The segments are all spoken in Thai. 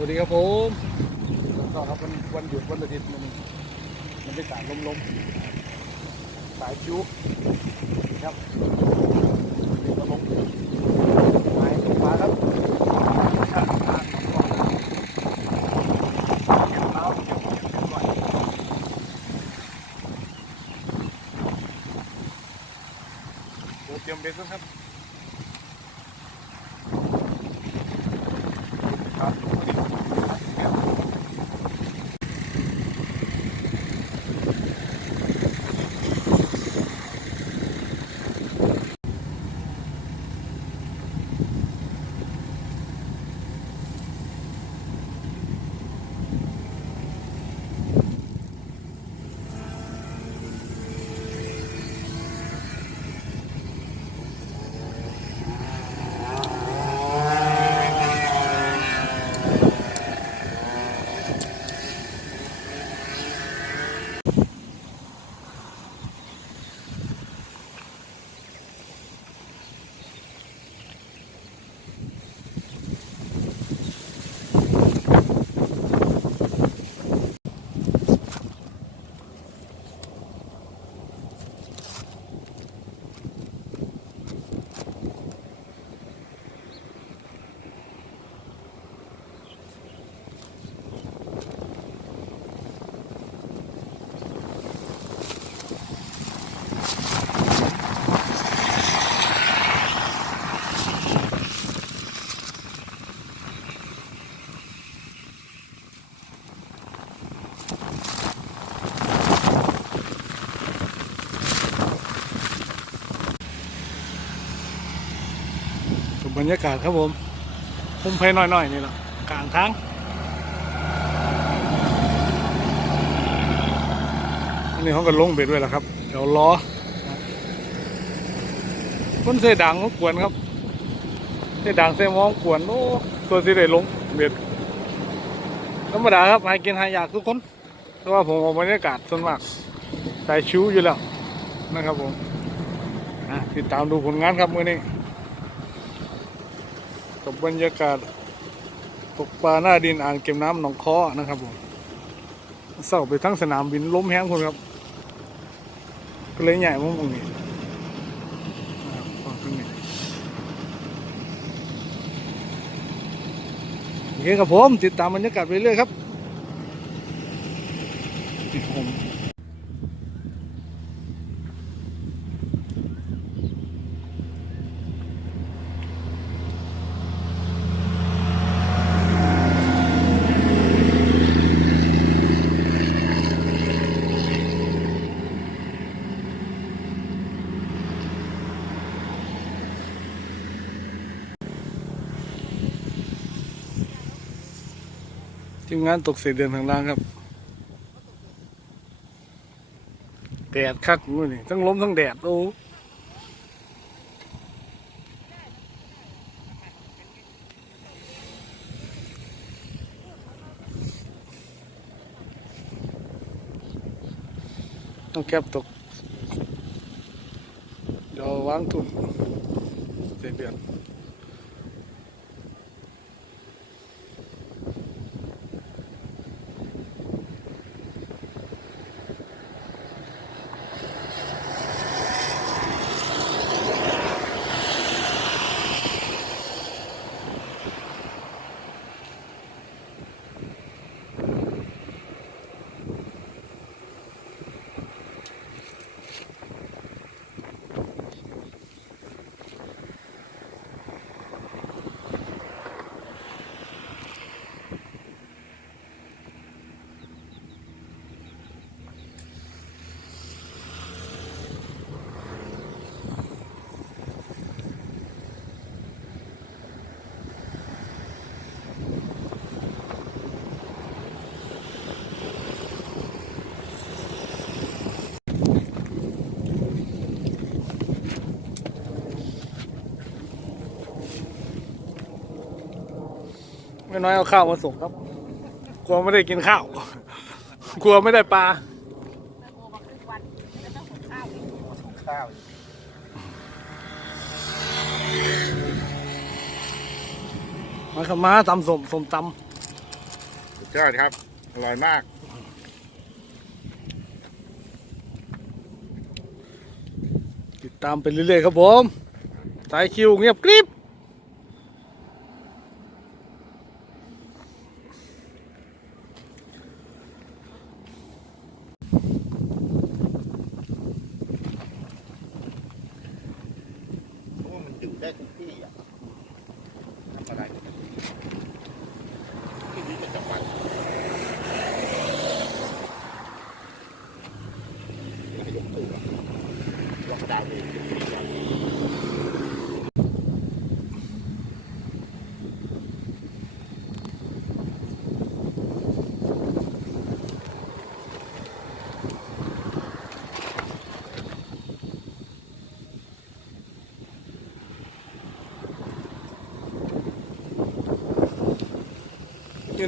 วัสดีครับผมก็ครับวันวันหยุดวันอาทิตย์มันมันเป็นการลมๆสายคิ้วครับนี่ก็ลงสายลงมาครับเก็บเท้าเก็บเก็บเก็บไว้โอ้เตรียมเบ็ดแล้วครับ บรรยากาศครับผมพุ่มเพหน่อยๆนี่แหละกลางทางอันนี้เขาก็ลงเบ็ดด้วยแหละครับเดี๋ยวล้อคนเสดังก็กวนครับเสดังเสมองกวนโอ้ตัวสิได้ลงเบ็ดธรรมดาครับหากินหาอยากทุกคนเพราะว่าผมเอาบรรยากาศส่วนมากใส่ชิวอยู่แล้วนะครับผมอะติดตามดูผลงานครับมือนี้ กับบรรยากาศตกปลาหน้าดินอ่างเก็บน้ำหนองคอนะครับผมเศร้าไปทั้งสนามบินล้มแห้งคนครับ ก็เลยใหญ่มุ่งนี้นะครับฟังข้างนี้โอเคครับผม ติดตามบรรยากาศไปเรื่อยครับนี่ผม ทีมงานตกเศษเดือนทางล่างครับแดดคักมื้อนี่ทั้งล้มทั้งแดดโอ้ต้องแคบตกเดี๋ยววางทุนเศษเดือน ไม่น้อยเอาข้าวมาส่งครับ กลัวไม่ได้กินข้าว กลัวไม่ได้ปลาโอ้มาครึ่งวันแล้วต้องหุงข้าวอีกข้าวมาขมาตำสมสมตำสุดยอดครับ อร่อยมากติดตามไปเรื่อยๆครับผม สายคิวเงียบกริบ ราะว่ามันอยู่ได้ทุกที่อะทำอะไรก็ได้ที่นี้ประจำวันไม่ยกตู้อะวางดาวเอง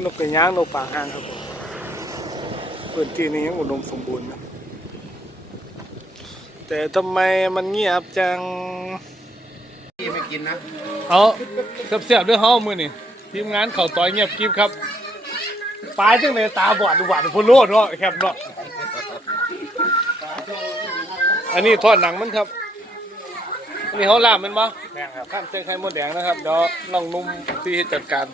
นี่นกกระย่างนกปากห่างครับผมพื้นที่นี้ยังอุดมสมบูรณ์นะแต่ทำไมมันเงียบจังพี่ไม่กินนะเอาเสียบๆด้วยเฮามือนี่ทีมงานเขาต่อยเงียบกริบครับปลายจังเลยตาบอดดูหวานพุ่นโลดเนาะแคบเนาะอันนี้ทอดหนังมันครับอันนี้เขาลาบมันบ่แม่ครับข้ามเส้นไข่มดแดงนะครับเดี๋ยวน้องนุ่มที่จัดการ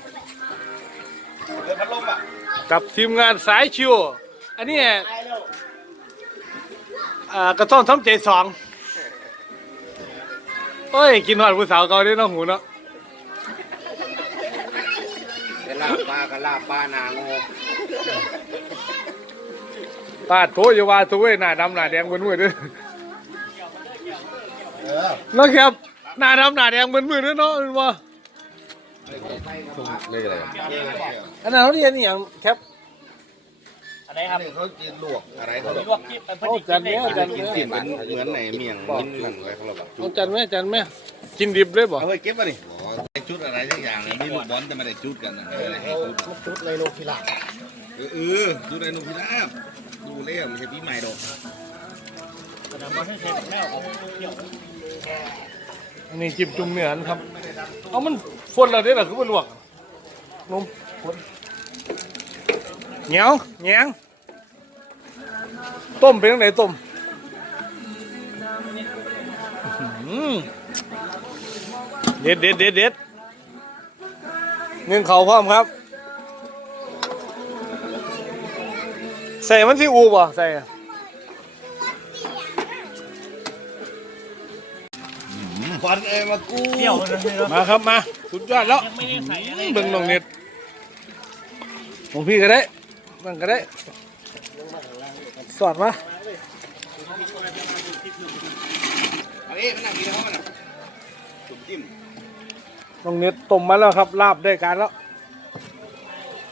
เดินพัดลมอะกับทีมงานสายชิว อันนี้อ่ากระท่อมทำใจสองโอ้ย กินหอดผู้สาวเกาได้น้องหูเนาะเป็นลาบปลากับลาบปลานาโงปาดโถอย่าว่าตัวเว้ยหน้าดำหน้าแดงเหมือนมือเด้วยเออ แล้วครับหน้าดำหน้าแดงเหมือนมือเด้วยเนาะเห็นบ่ เรียกอะไรอันนั้นเขาเรียนอหย่างครับอันไหนครับเขากินลวกอะไรเขาลวกกิ๊บพอโอ้ดีจันเนี้ยจันกินเนี้ยกินเป็นเหมือนไหนเมี่ยงมิ้นนั่นอะไรเขาหรอเอาจันไหมจันไหมกินดิบเลยบ่เอาไปเก็บมาดิได้ชุดอะไรสักอย่างเลยมีลูกบอลแต่ไม่ได้ชุดกันนะไม่ได้ให้ชุดชุดไลโลคิลาเออเออชุดอะไรนุ่มพิราบดูเล่ไม่ใช่ปีใหม่ดอกแต่มาให้เสร็จแล้วอันนี้จิ้มจุ่มเนื้อนะครับ เอามันฝนเราได้หรอคือมันลวก นมฝนเหนียวเหนียงต้มเป็นยังไงต้มอื้อหือเด็ดเด็ดเด็ดเด็ดเงินเขาพร้อมครับ ใส่มันสิอูบ่ใส่อะฟันเอ้มากูเที่ยวเลยเนาะมาครับมา สุดยอดแล้วยังไม่ได้ใส่อะไรเบิ่งน้องเน็ต ของพี่ก็ได้นั่งก็ได้สอดมาอันนี้มันนั่งกินเขามันอะจุ่มจิ้มน้องเน็ตต้มมาแล้วครับลาบได้การแล้ว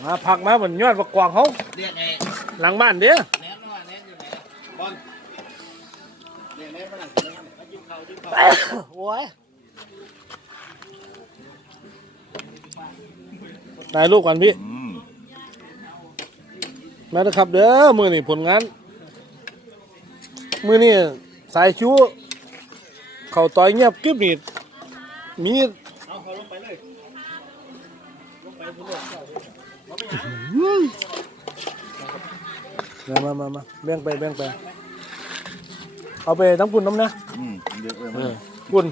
มาผักมาเหมือนยอดประกวางเขาเรียกไงหลังบ้านเด้อแนนว่าแนนอยู่ไหนบอลเรียกแนนมานั่งกินเขาโอ้ยถ่ายรูปกันพี่อื มมาเด้อครับเด้อมือนี่ผลงาน มือนี่สายชูเขาต่อยเงียบกริบนี่มีเอาเขาลงไปเลยลงไปพุ่งมามามามาแบ่งไปแบ่งไป เอาไปทั้งปุ่นน้ำนะอืมเยอะเลยเออปุ่น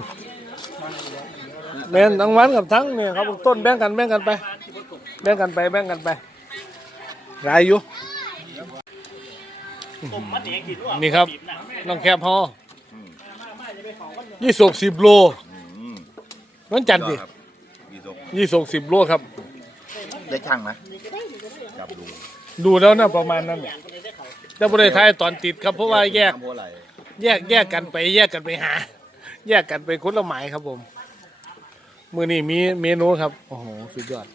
แม่นทั้งวันกับทั้งเนี่ยครับต้นแบ่งกันแบ่งกันไป แบ่งกันไปแบ่งกันไปหลายอยู่ผมมั นเองกินด้วยนี่ครับน้องแคบฮอยี่สิบสิบโลอืมนั่นจันทร์ดิมีตกยี่สิบสิบโลครับ ได้ช่างไหมจับดู ดูแล้วนะประมาณนั้นเนี่ยจะบริไทยตอนติดครับเพราะว่าแยกทำอะไรแยกแยกกันไป แยกกันไปหา แยกกันไปคนละหมายครับผม มือนี้มีเมนูครับ โอ้โห สุดยอด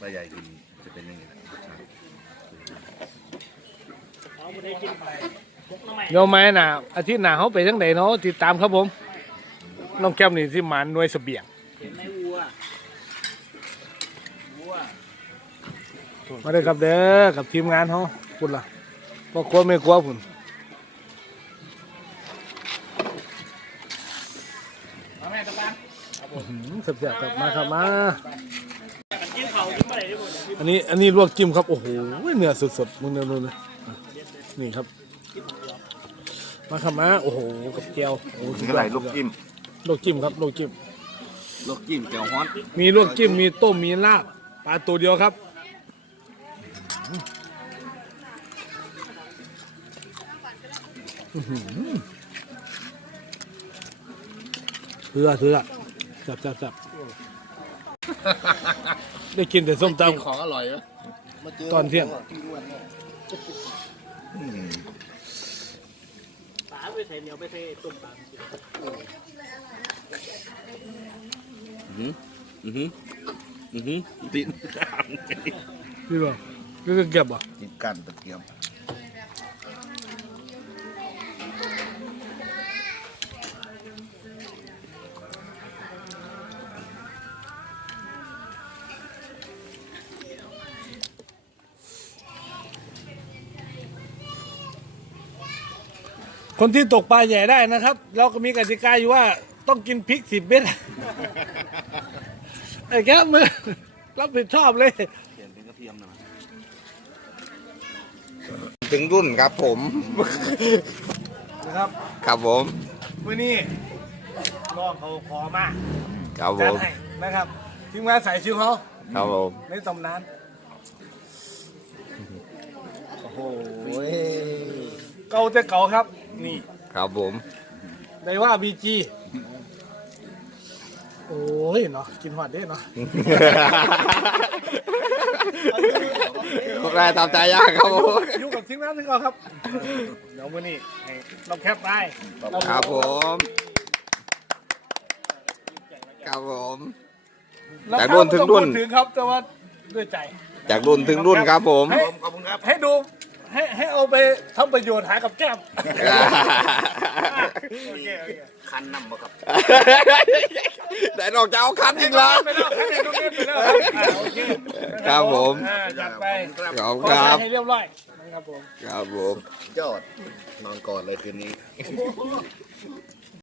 ปลาใหญ่กิ เอาไปได้กินไปน้ำใหม่เดี๋ยไม้หนาอาทิตย์หน้าเขาไปทั้งไหนเนาะติดตามครับผมน้องแก้มนี่ที่หมานหน่วยเสบียงมาเลยครับเด้อกับทีมงานเขาคุณล่ะว่ากลัวไม่กลัวคุณเอาแม่ตะการอื้อหือแซ่บๆครับมาครับมาอันนี้อันนี้ลวกจิ้มครับ โอ้โหเนื้อสดๆมึงเนื้อมึงเนื้อ นี่ครับมาครับมาโอ้โหกับแก้วโอ้โหสุดยอดอะไรลูกจิ้มลวกจิ้มครับลวกจิ้มลูกจิ้มแจ่วฮ้อนมีลวกจิ้มมีต้มมีลาบปลาตัวเดียวครับอื้อหือเถื่อเถื่อจับจับจับได้กินแต่ส้มตำ ของอร่อยเหรอตอนเที่ยงอื ปลาไปใส่เนียวไปใส่ต้มปลาอืออืออือติดกันพี่บอกก็เก็บอะติดกันตะเกียบ คนที่ตกปลาใหญ่ได้นะครับ เราก็มีกติกาอยู่ว่าต้องกินพริกสิบเม็ดไอ้แก้มือรับผิดชอบเลย เปลี่ยนเป็นกระเทียมหน่อยถึงรุ่นครับผมนะครับ ครับผมวันนี้น้องเขาขอมาครับผจัดมให้นะครับทีมงานสายชิวเขาครับผมในตำนานโอ้โห เก่าแต่เก่าครับ นี่ครับผมได้ว่าบีจีโอ้ยเนาะกินหอดได้เนาะพวกนายตามใจยากครับผมอยู่กับทีมงานถึงเอาครับ เดี๋ยวมื้อนี้ให้เราแคปได้ครับผมครับผมเราจากรุ่นถึงรุ่นไม่ต้องพูดถึงครับแต่ว่าด้วยใจ จากรุ่นถึงรุ่นครับผมให้ให้ดู ให้ให้เอาไปทำประโยชน์หากับแก้มโอเคโอเคคันนำมาครับแต่นอกจากเอาคันจริงแล้วไปแล้วให้ดูเล่นไปแล้วครับอ่าโอเคครับผมอ่าจัดไปขอบขคุณอครับให้เรียบร้อยนะครับผมครับผมยอดนอนก่อนเลยคืนนี้